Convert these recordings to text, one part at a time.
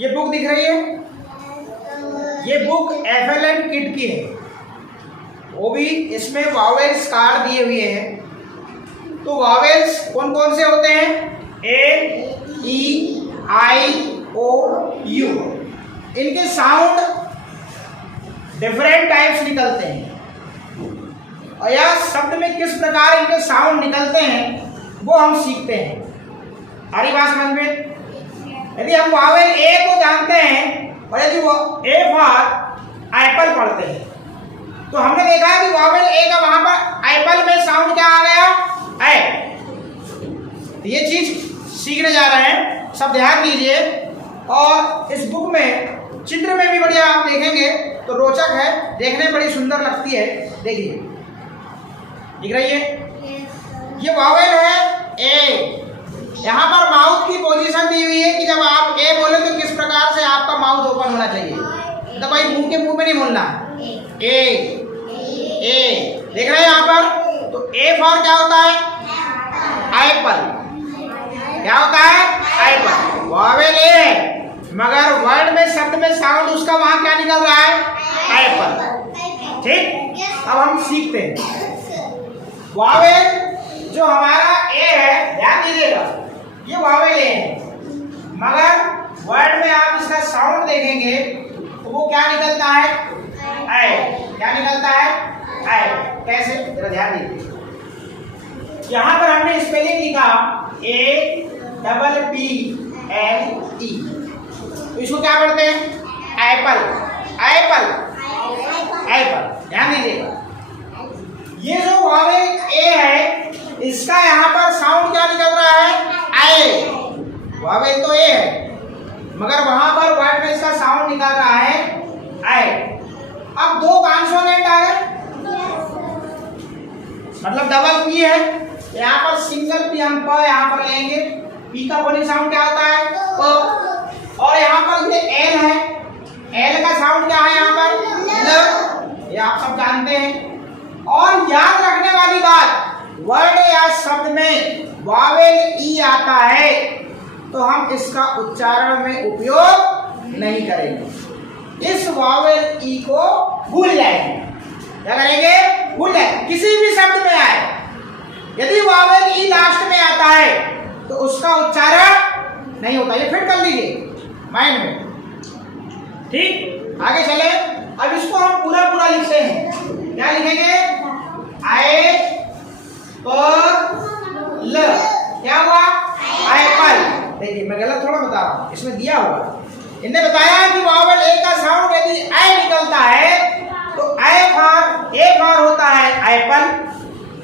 ये बुक दिख रही है, ये बुक FLN किट की है, वो भी इसमें वावेल्स कार्ड दिए हुए हैं। तो वावेल्स कौन कौन से होते हैं? A, E, I, O, U। इनके साउंड डिफरेंट टाइप्स निकलते हैं और यह शब्द में किस प्रकार इनके साउंड निकलते हैं वो हम सीखते हैं। आ रही बात समझ में? यदि हम वावेल ए को जानते हैं और यदि वो ए फॉर एप्पल पढ़ते हैं तो हमने देखा है कि वावेल ए का वहां पर एप्पल में साउंड क्या आ गया? ए। तो ये चीज सीखने जा रहे हैं, सब ध्यान दीजिए। और इस बुक में चित्र में भी बढ़िया आप देखेंगे तो रोचक है, देखने में बड़ी सुंदर लगती है। देखिए दिख रही है, ये वावेल है ए। यहाँ पर माउथ की पोजीशन दी हुई है कि जब आप ए बोले तो किस प्रकार से आपका माउथ ओपन होना चाहिए, तो भाई मुंह के मुंह में नहीं बोलना। ए ए देख रहे हैं यहाँ पर? तो ए फॉर क्या होता है? एप्पल। क्या होता है? एप्पल। वावेल ए है मगर वर्ड में शब्द में साउंड उसका वहां क्या निकल रहा है? एप्पल। ठीक, अब हम सीखते हैं। वावेल जो हमारा ए है, ध्यान दीजिएगा, ये वावेल ए है मगर वर्ड में आप इसका साउंड देखेंगे तो वो क्या निकलता है? ए। क्या निकलता है? ए। कैसे? जरा ध्यान दीजिए। यहाँ पर हमने स्पेलिंग लिखा APPLE, तो इसको क्या पढ़ते हैं? एप्पल। Apple Apple. ध्यान दीजिएगा, ये जो वावेल ए है इसका यहाँ पर साउंड क्या निकल रहा है? ए। वावेल तो ए है मगर वहां पर वर्ड में इसका साउंड निकल रहा है ए। अब दो कॉन्सोनेंट आ गए, मतलब डबल पी है, यहाँ पर सिंगल पी हम प यहाँ पर लेंगे। पी का बोली साउंड क्या होता है? प। और यहाँ पर ये एल है, एल का साउंड क्या है यहाँ पर? ल। ये आप सब जानते हैं। और याद रखने वाली बात, वर्ड या शब्द में वावेल ई आता है तो हम इसका उच्चारण में उपयोग नहीं करेंगे, इस वावेल ई को भूल जाएंगे। क्या करेंगे? भूल जाएंगे। किसी भी शब्द में आए यदि वावेल ई लास्ट में आता है तो उसका उच्चारण नहीं होता। ये फिट कर लीजिए माइंड में, ठीक। आगे चले, अब इसको हम पूरा पूरा लिखते हैं। क्या लिखेंगे? आए ल। क्या हुआ? एप्पल। देखिए मैं गलत थोड़ा बता रहा हूँ, इसमें दिया हुआ, इन्हें बताया कि वावेल ए का साउंड यदि ए निकलता है तो ए फॉर होता है एप्पल।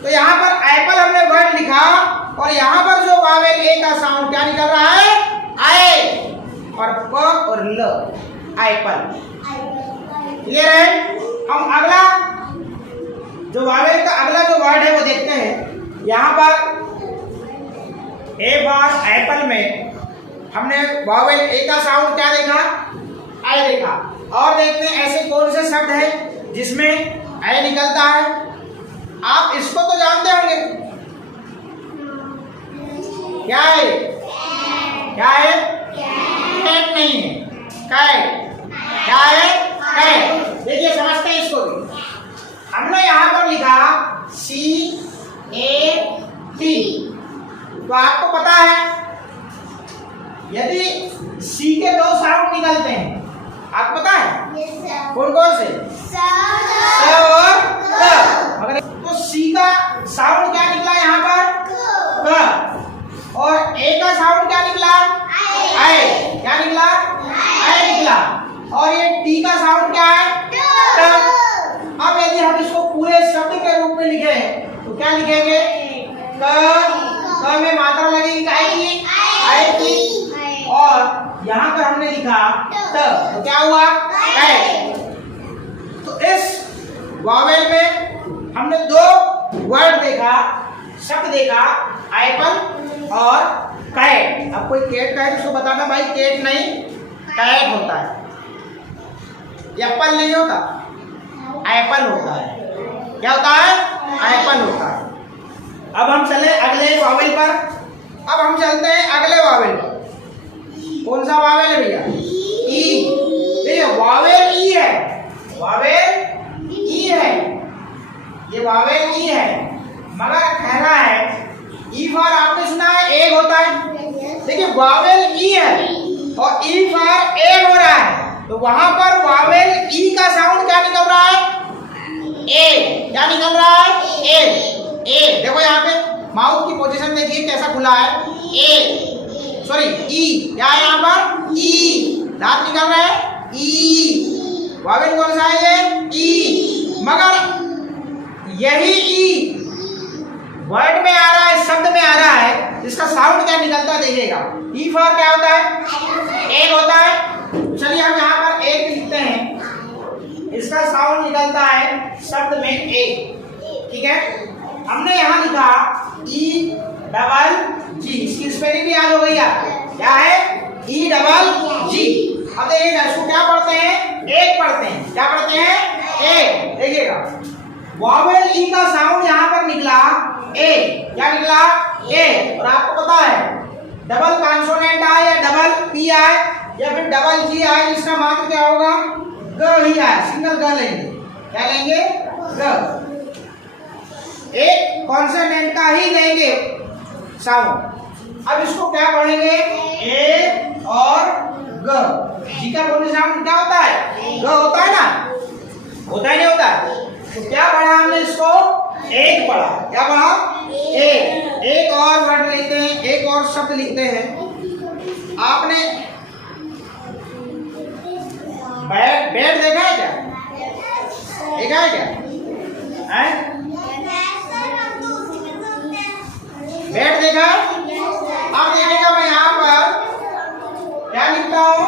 तो यहाँ पर एप्पल हमने वर्ड लिखा और यहाँ पर जो वावेल ए का साउंड क्या निकल रहा है? ए। और प और ल, एप्पल। क्लियर है? हम अगला जो वावेल का अगला जो वर्ड है वो देखते हैं। यहाँ पर ए फॉर एप्पल में हमने वावेल ए का साउंड क्या देखा? ए देखा। और देखते हैं ऐसे कौन से शब्द है जिसमें ए निकलता है। आप इसको तो जानते होंगे, क्या है? क्या है? कैट नहीं है, कैट। क्या है? कैट। देखिए समझते हैं इसको भी। हमने यहाँ पर लिखा CAT, तो आपको पता है यदि सी के दो साउंड निकलते हैं, आपको पता है? कौन कौन से? स और क। मगर तो सी का साउंड क्या निकला यहाँ पर? क। और ए का साउंड क्या निकला? ए। क्या निकला? ए निकला। और ये टी का साउंड क्या है? ट। अब यदि हम इसको पूरे शब्द के रूप में लिखे तो क्या लिखेंगे? क में मात्रा लगेगी काय की? आय की। और यहाँ पर हमने लिखा त, तो क्या हुआ? कै। तो इस वावेल में हमने दो वर्ड देखा, शब्द देखा, एप्पल और कैट। अब कोई कैट का है तो उसको बताना भाई कैट नहीं कैट होता है, एप्पल नहीं होता, एप्पल होता है। क्या होता है? एप्पल होता है। अब हम चले अगले वावेल पर। अब हम चलते हैं अगले वावेल पर। कौन सा वावेल है भैया? ई। देखिए वावेल ई है, वावेल ई है, ये वावेल ई है, मगर कह रहा है ई फॉर आपने सुना है एग होता है। देखिए वावेल ई है और ई फॉर एग हो रहा है, तो वहां पर वावेल ई का साउंड क्या निकल रहा है? ए। क्या निकल रहा है? ए। ए देखो यहाँ पे माउथ की पोजीशन देखिए कैसा खुला है, ए सॉरी ई, क्या है यहाँ पर? ई, दांत निकल रहा है, ई। वावेल कौन सा है? ये ई। मगर यही ई वर्ड में आ रहा है, शब्द में आ रहा है, इसका साउंड क्या निकलता है देखिएगा। ई फॉर क्या होता है? एग होता है। चलिए हम यहाँ पर एग लिखते हैं, इसका साउंड निकलता है शब्द में एग। ठीक है, हमने यहाँ लिखा ई डबल जी, इसकी स्पेलिंग भी याद हो गई आपको, क्या है? ई डबल जी। अब देखिएगा इसको क्या पढ़ते हैं? एग पढ़ते हैं। क्या पढ़ते हैं? एग। देखिएगा वावेल ई का साउंड यहाँ पर निकला ए। क्या निकला? ए। और आपको पता है डबल कॉन्सोनेंट आए या डबल पी आए या फिर डबल जी आए, इसका मात्र क्या होगा? ग ही आए, सिंगल ग लेंगे। क्या लेंगे? ग। एक कॉन्सोनेंट का ही लेंगे साउंड। अब इसको क्या पढ़ेंगे? ए और ग। जी का बोलने साउंड क्या होता है? ग होता है ना, होता ही नहीं होता। तो क्या पढ़ा हमने इसको? एक पढ़ा। क्या पढ़ा? एक। एक और वर्ड लिखते हैं, एक और शब्द लिखते हैं। आपने बेड देखा है क्या? देखा है क्या? है? बेड देखा है? अब देखिएगा मैं यहाँ पर क्या लिखता हूँ?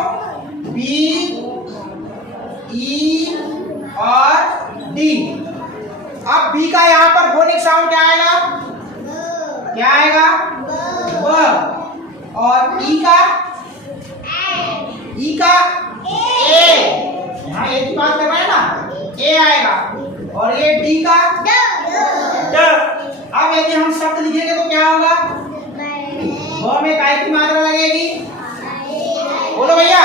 बी ई और डी। अब बी का यहाँ पर फोनिक साउंड क्या आएगा? क्या आएगा? ब। और ई का? ई का? ए। यहाँ ए की बात कर रहे हैं ना, ए आएगा। और ये डी का? ड। अब यदि हम शब्द लिखेंगे तो क्या होगा? ब में काय की मात्रा लगेगी? बोलो भैया,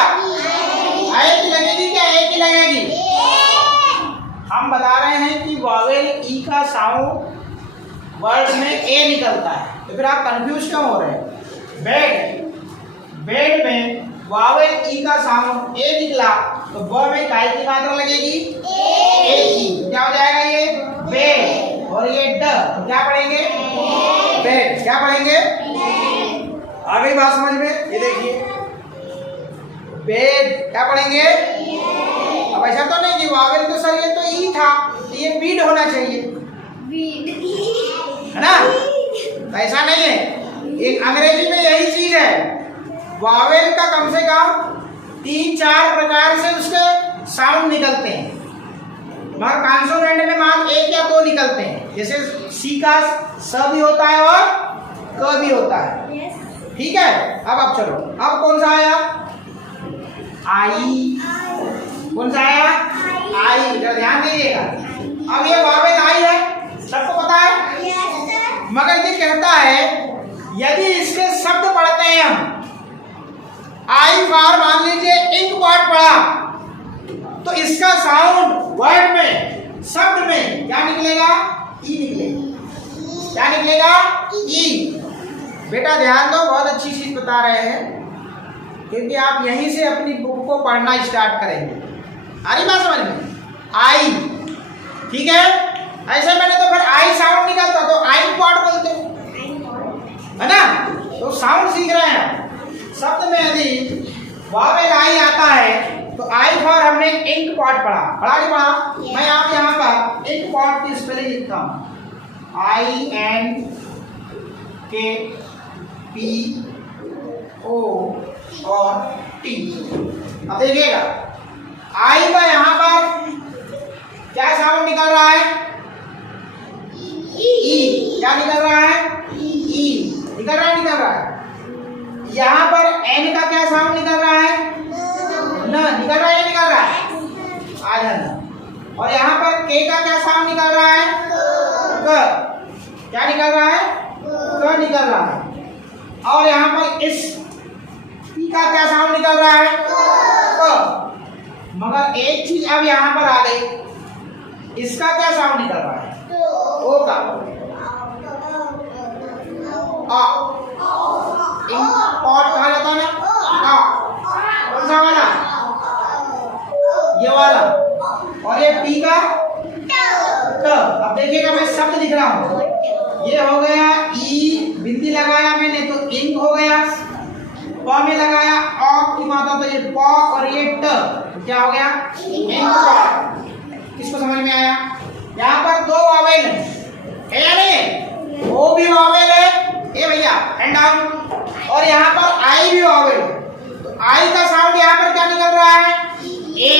आई की लगेगी क्या ए की लगेगी? हम बता रहे हैं कि वावेल ई का साउंड वर्ड में ए निकलता है, तो फिर आप कंफ्यूज क्यों हो रहे हैं? बेड, बेड में वावेल ई का साउंड ए निकला तो ब में काय की मात्रा लगेगी? ए की। क्या हो जाएगा ये? बेड। और ये ड, तो क्या पढ़ेंगे? बेड। क्या पढ़ेंगे? आ गई बात समझ में? ये देखिए बेड क्या पढ़ेंगे? अब ऐसा तो नहीं कि वावेल तो सर ये तो ई था, तो ये बीड होना चाहिए, है ना? तो ऐसा नहीं है, एक अंग्रेजी में यही चीज है, वावेल का कम से कम 3-4 प्रकार से उसके साउंड निकलते हैं, मगर कॉन्सोनेंट में मात्र 1 या 2 निकलते हैं। जैसे सी का स भी होता है और क भी होता है। ठीक है, अब चलो, अब कौन सा आया? आई। कौन सा आया? आई। जरा ध्यान दीजिएगा, अब ये वावेल आई है, सबको पता है, मगर ये कहता है यदि इसके शब्द पढ़ते हैं हम, आई फॉर मान लीजिए इंक वर्ड पढ़ा, तो इसका साउंड वर्ड में, शब्द में क्या निकलेगा? ई निकलेगा। क्या निकलेगा? ई। बेटा ध्यान दो, बहुत अच्छी चीज बता रहे हैं, क्योंकि आप यहीं से अपनी बुक को पढ़ना स्टार्ट करेंगे। आ रही बात समझ में? आई। ठीक है, ऐसे मैंने तो फिर आई साउंड निकलता तो आई पॉड बोलते, है ना? तो साउंड सीख रहे हैं। शब्द में यदि वावेल आई आता है तो आई फॉर हमने इंक पॉट पढ़ा, पढ़ा नहीं पढ़ा? मैं आप यहाँ पर इंक पॉट की स्पेलिंग लिखता हूँ, INKPO और T। अब देखिएगा आई का यहाँ पर क्या साउंड निकल रहा है? ई। क्या निकल रहा है? ई। निकल रहा है। यहाँ पर एन का क्या साउंड निकल रहा है? न। निकल रहा है या निकल रहा है? आ जाना। और यहाँ पर के का क्या साउंड निकल रहा है? क। क्या निकल रहा है? क निकल रहा है। और यहाँ पर इस पी का क्या साउंड निकल रहा है? क। मगर एक चीज अब यहाँ पर आ गई, इसका क्या साउंड निकल रहा है? ओ का आ, और कहा जाता है ना आ, कौन सा वाला? ये वाला। और ये पी का ट। अब देखिएगा मैं शब्द लिख रहा हूँ, ये हो गया ई, बिंदी लगाया मैंने तो इंक हो गया, प में लगाया अ की मात्रा तो ये प, और ये ट तो क्या हो गया? इंक। किसको समझ में आया? यहाँ पर दो वावेल है या नहीं? ओ भी वावेल है, ए भैया हैंड डाउन, और यहाँ पर आई भी वावेल है, तो आई का साउंड यहाँ पर क्या निकल रहा है? ए।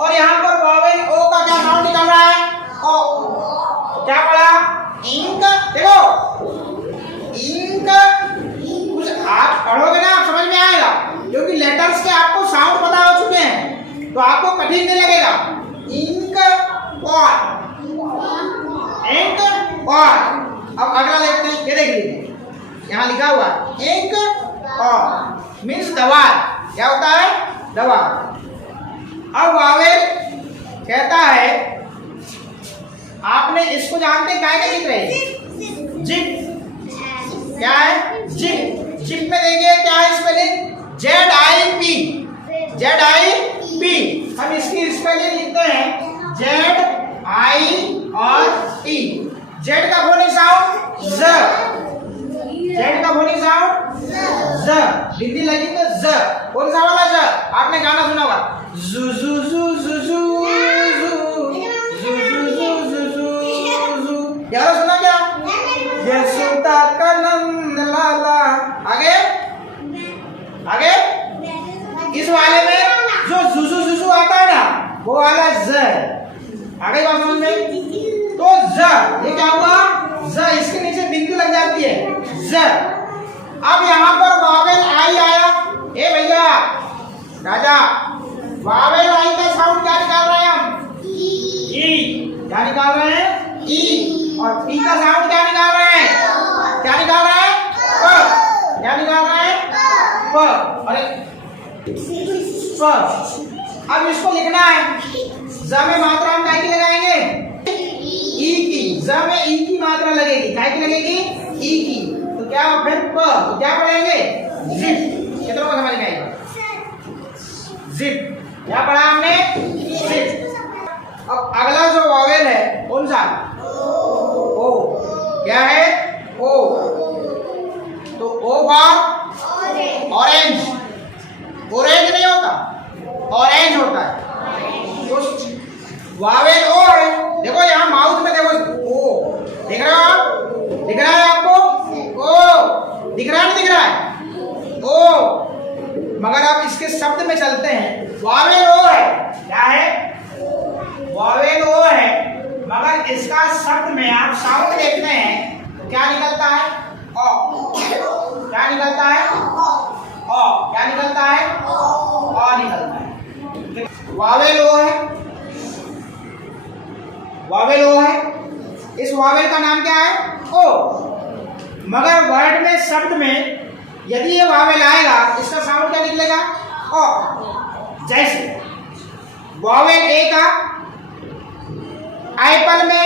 और यहाँ पर वावेल ओ का क्या साउंड निकल रहा है? ओ। क्या पढ़ा? इंक। देखो इंक, कुछ आप पढ़ोगे ना आप समझ में आएगा, क्योंकि लेटर्स के आपको साउंड पता हो चुके हैं तो आपको कठिन नहीं लगेगा। इंक और इंक और। अब अगला देखते हैं, ये देख लीजिए यहाँ लिखा हुआ इंक और मीन्स दवा। क्या होता है? दवा। अब वावेल कहता है, आपने इसको जानते क्या क्या लिख रहे हैं? जिप। क्या है? जिप। जिप में देखिए क्या है स्पेलिंग? ZIP। ZIP। हम इसकी स्पेलिंग लिखते हैं ZI और T। जेड का फोनिक साउंड ज, जेड का फोनिक साउंड ज, बिंदी लगी तो ज। कौन सा वाला ज? आपने गाना सुना होगा, जू जू जू जू जू जू जू जू जू। यार सुना क्या? यशोदा का नंद लाला। आगे आगे इस वाले में जो जुजू जुजू आता है ना, वो वाला ज। आगे बात समझ में? तो ज, ये क्या हुआ? ज, इसके नीचे बिंदी लग जाती है ज। अब यहाँ पर वावेल आई आया। ए भैया राजा, वावेल आई का साउंड क्या निकाल रहे हैं हम? ई। क्या निकाल रहे हैं? ई। और पी का साउंड क्या निकाल रहे हैं? क्या निकाल रहे हैं? प। क्या निकाल रहे हैं? प। अरे प। अब इसको लिखना है, ज में मात्रा हम क्या की लगाएंगे? ई की। ज में ई की मात्रा लगेगी, क्या की लगेगी? ई की। तो क्या फिर प, तो क्या पढ़ेंगे? जिप। कितनों को समझ में आएगा? जिप। क्या पढ़ा हमने? जिप। अब अगला जो वावेल है कौन सा? ओ। क्या है? ओ। तो ओ फॉर ऑरेंज। ऑरेंज नहीं होता, ऑरेंज होता है। तो वावेल ओ है। देखो यहाँ माउथ में देखो ओ, दिख रहा है आप? दिख रहा है आपको? ओ दिख रहा है, नहीं दिख रहा है? ओ। मगर आप इसके शब्द में चलते हैं, वावेल ओ है। क्या है? वावेल ओ है, मगर इसका शब्द में आप साउंड देखते हैं तो क्या निकलता है? ओ। क्या निकलता है? ओ। क्या निकलता है? ओ निकलता है। वावेल ओ है, वावेल ओ है। इस वावेल का नाम क्या है? ओ। मगर वर्ड में, शब्द में यदि ये वावेल आएगा, इसका साउंड क्या निकलेगा? ओ। जैसे वावेल ए का, एप्पल में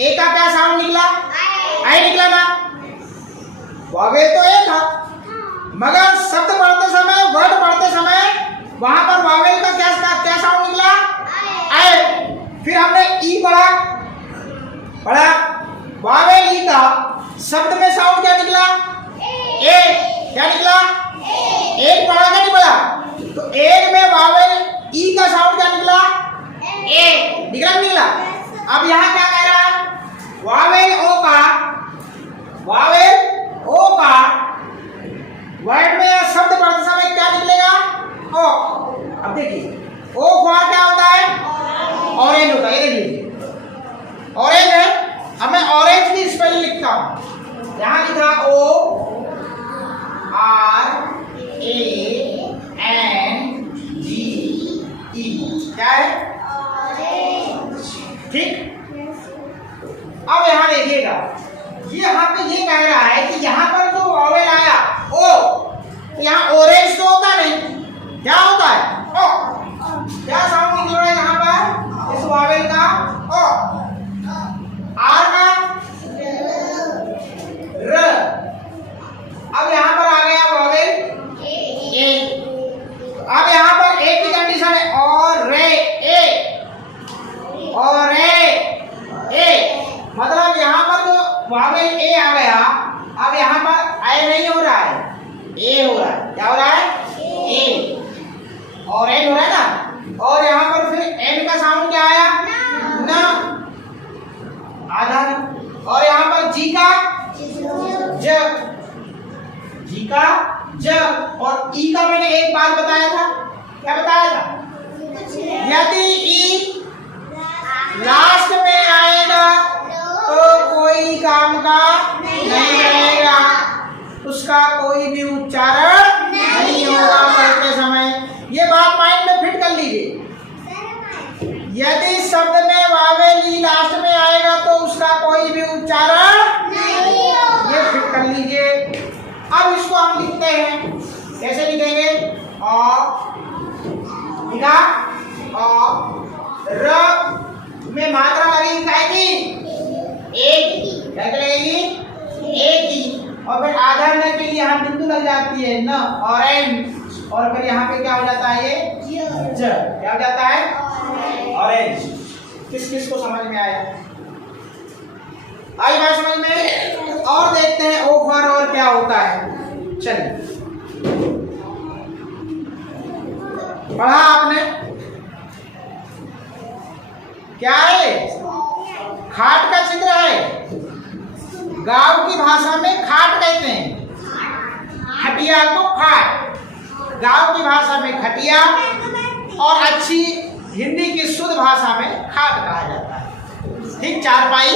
ए का क्या साउंड निकला? आई निकला ना? वावेल तो ए था, मगर शब्द पढ़ते समय, वर्ड पढ़ते समय वहां पर वावेल का क्या साउंड निकला? आई। फिर हमने ई पढ़ा, वावेल ई का शब्द में साउंड क्या निकला? ए। क्या निकला? एक पढ़ा क्या नहीं पढ़ा? तो एक में वावेल ई का साउंड क्या निकला? ए। निकला निकला। अब यहाँ क्या कह रहा है? वावेल ओ का वर्ड में या शब्द पढ़ते समय क्या निकलेगा? ओ। अब देखिए ओ फॉर क्या होता है? ऑरेंज होता है। ये देखिए ऑरेंज है। अब मैं ऑरेंज की स्पेलिंग लिखता हूं, यहां लिखा O R A N G E। क्या है? ठीक। अब यहां देखिएगा, यहाँ पे ये कह रहा है कि यहाँ पर जो वावेल आया ओ, तो यहाँ ऑरेंज तो होता नहीं, क्या होता है? ओ। का ज, और ई का मैंने एक बात बताया था, क्या बताया था? यदि ई लास्ट में आएगा तो कोई काम का नहीं रहेगा, उसका कोई भी उच्चारण नहीं होगा पढ़ते समय। ये बात माइंड में फिट कर लीजिए। यदि शब्द में वावेल ई लास्ट में आएगा तो उसका कोई भी उच्चारण नहीं होगा, ये फिट कर लीजिए। अब इसको हम लिखते हैं, कैसे लिखेंगे? लिखा र में मात्रा लगेगी काय की? एक की। क्या लगेगी? एक की। और फिर आधा न के लिए यहाँ बिंदु लग जाती है न, ऑरेंज, और फिर यहाँ पे क्या हो जाता है? ये ज, क्या हो जाता है? ऑरेंज। किस किस को समझ में आया? आई बात समझ में? और देखते हैं ओ फॉर और क्या होता है। चलिए, पढ़ा आपने? क्या है? खाट का चित्र है। गांव की भाषा में खाट कहते हैं, खटिया को खाट, गांव की भाषा में खटिया, और अच्छी हिंदी की शुद्ध भाषा में खाट कहा जाता है। ठीक, चारपाई।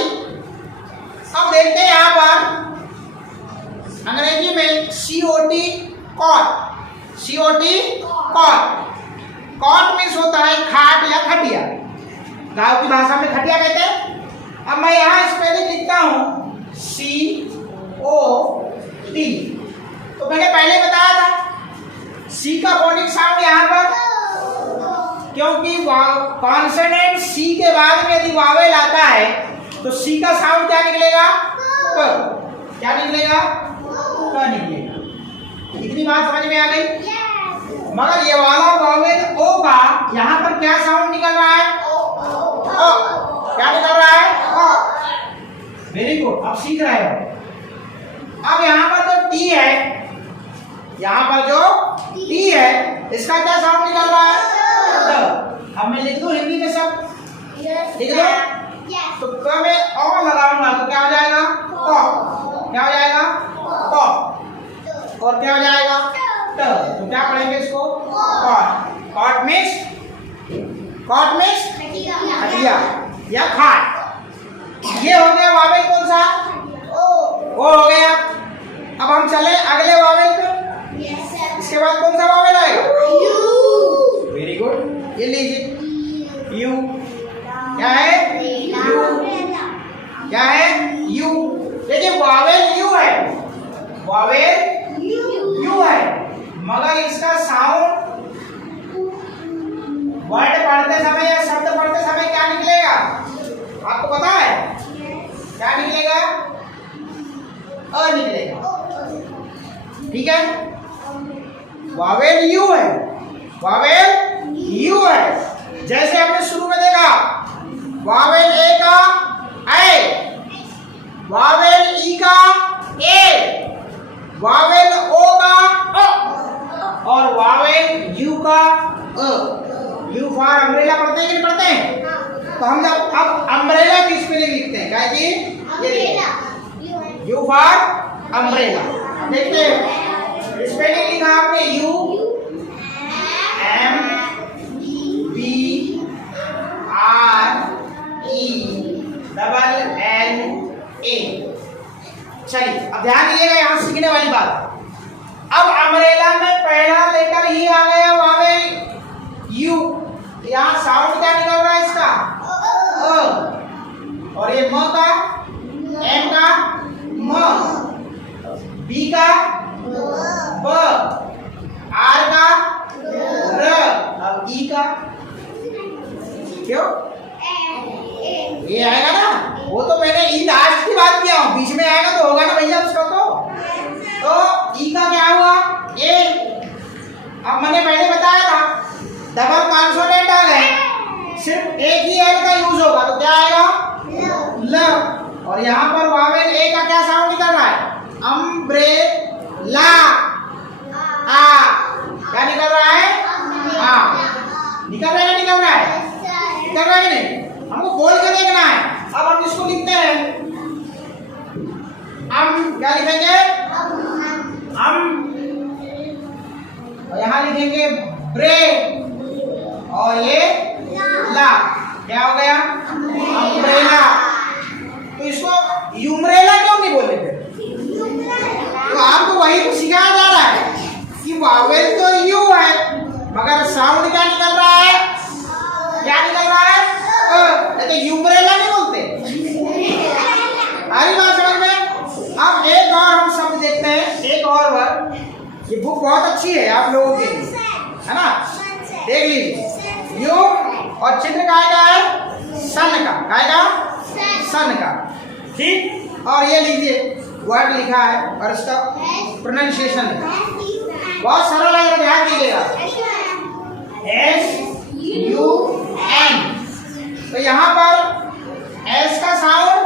अब देखते हैं यहाँ पर अंग्रेजी में COT cot, COT cot, cot means होता है खाट या खटिया, गांव की भाषा में खटिया कहते हैं। अब मैं यहाँ स्पेलिंग लिखता हूँ COT, तो मैंने पहले बताया था सी का फोनिक साउंड यहाँ पर, क्योंकि कॉन्सोनेंट सी के बाद में यदि वावेल आता है तो सी का साउंड क्या निकलेगा? क। क्या निकलेगा? क निकलेगा। इतनी बात समझ में आ गई? मगर ये वाला वावेल ओ का यहाँ पर क्या साउंड निकल रहा है? ओ। क्या निकल रहा है? ओ। वेरी गुड, अब सीख रहे हो। अब यहाँ पर जो टी है, यहाँ पर जो टी है, इसका क्या साउंड निकल रहा है? अब मैं लिख दूं हिंदी में सब, लिख दो। तो क में ओ लगाऊंगा तो क्या हो जाएगा? क। क्या हो जाएगा? क। और क्या हो जाएगा? ट। तो क्या पढ़ेंगे इसको? कॉट। कॉट मीन्स खटिया या खाट। ये हो गया वावेल कौन सा? ओ हो गया। अब हम चले अगले वावेल पे। इसके बाद कौन सा वावेल आएगा? यू। वेरी गुड, ये लीजिए यू। क्या है? यू। क्या है? यू। देखिए वावेल यू है, वावेल यू है, मगर इसका साउंड वर्ड पढ़ते समय या शब्द पढ़ते समय क्या निकलेगा? आपको पता है? क्या निकलेगा? अ निकलेगा। ठीक है, वावेल यू है, वावेल यू है। जैसे हमने शुरू में देखा वावेल ए का ए, वावेल ई का ए, वावेल ओ का अ, और वावेल यू का अ। यू फॉर अम्ब्रेला पढ़ते हैं कि नहीं पढ़ते हैं? तो हम जब अब अम्ब्रेला की स्पेलिंग लिखते हैं, क्या कि ये यू फॉर अम्ब्रेला। देखते हैं स्पेलिंग लिखा आपने U M B R E double L A. चलिए अब ध्यान दीजिएगा, यहाँ सीखने वाली बात। अब अम्ब्रेला में पहला लेटर ही आ गया वावेल यू, यहाँ साउंड क्या निकल रहा है इसका? अ। और ये म का, एम का म, बी का ब, आर का र, अब ई का क्यों? ये आएगा ना, वो तो मैंने ई लास्ट की बात किया हूँ, बीच में आएगा तो होगा ना भैया उसका। तो ई का क्या हुआ? ए। अब मैंने पहले बताया था डबल कॉन्सोनेंट आ गए, सिर्फ एक ही एल का यूज होगा तो क्या आएगा? ल। और यहाँ पर वावेल ए का क्या साउंड निकल रहा है? अम्ब्रेला। आ। क्या निकल रहा है? आ। निकल रहा है? निकल रहा है? निकल रहा है नहीं? हमको बोल के देखना है। अब हम इसको लिखते हैं क्या लिखेंगे? ब्रेड और ये ला, क्या हो गया? अम्ब्रेला। तो इसको यूम्ब्रेला क्यों नहीं बोले थे? तो आपको वही तो सिखाया जा रहा है कि वावेल तो यू है मगर साउंड क्या निकल रहा है? क्या निकल रहा है? तो यूम्ब्रेला नहीं बोलते। आई बात समझ में? अब एक और हम शब्द देखते हैं, एक और वर्ड। ये बुक बहुत अच्छी है आप लोगों के लिए, है ना? देख लीजिए, युग और चित्र का है सन का, सन का, ठीक। और ये लीजिए वर्ड लिखा है और इसका प्रोनाउंसिएशन लिखा है, बहुत सरल है, ध्यान दीजिएगा। SUN। तो यहाँ पर एस का साउंड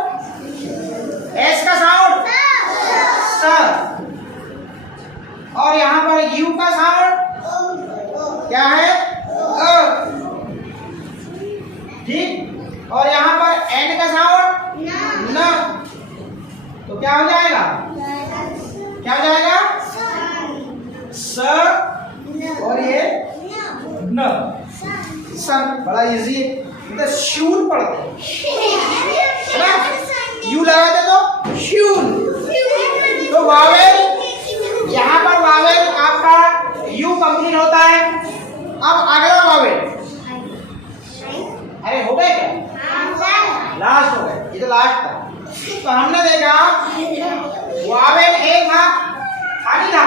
सर, और यहाँ पर यू का साउंड क्या है? ठीक। और यहाँ पर एन का साउंड न। तो क्या हो जाएगा? क्या हो जाएगा? स और ये न, सन। बड़ा इजी है, शून पढ़ते है ना? यू लगाते तो शून। तो वावेल, यहाँ पर वावेल आपका यू कंप्लीट होता है। अब अगला वावेल, अरे हो गए क्या? लास्ट हो गए, ये तो लास्ट था। तो हमने देखा वावेल ए था, खाली था।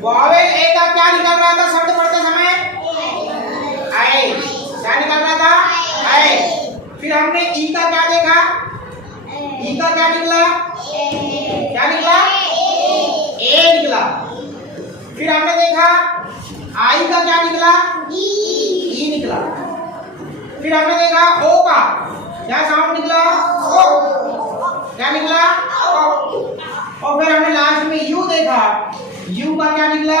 वावेल ए का क्या निकल रहा था शब्द पढ़ते समय? आई। क्या निकल रहा था? आई। फिर हमने ई का क्या देखा? ई का क्या निकला? क्या निकला? ए निकला। फिर हमने देखा आई का क्या निकला? ई निकला। फिर हमने देखा ओ का क्या साउंड निकला? ओ। क्या निकला? ओ। और फिर हमने लास्ट में यू देखा, यू का क्या निकला?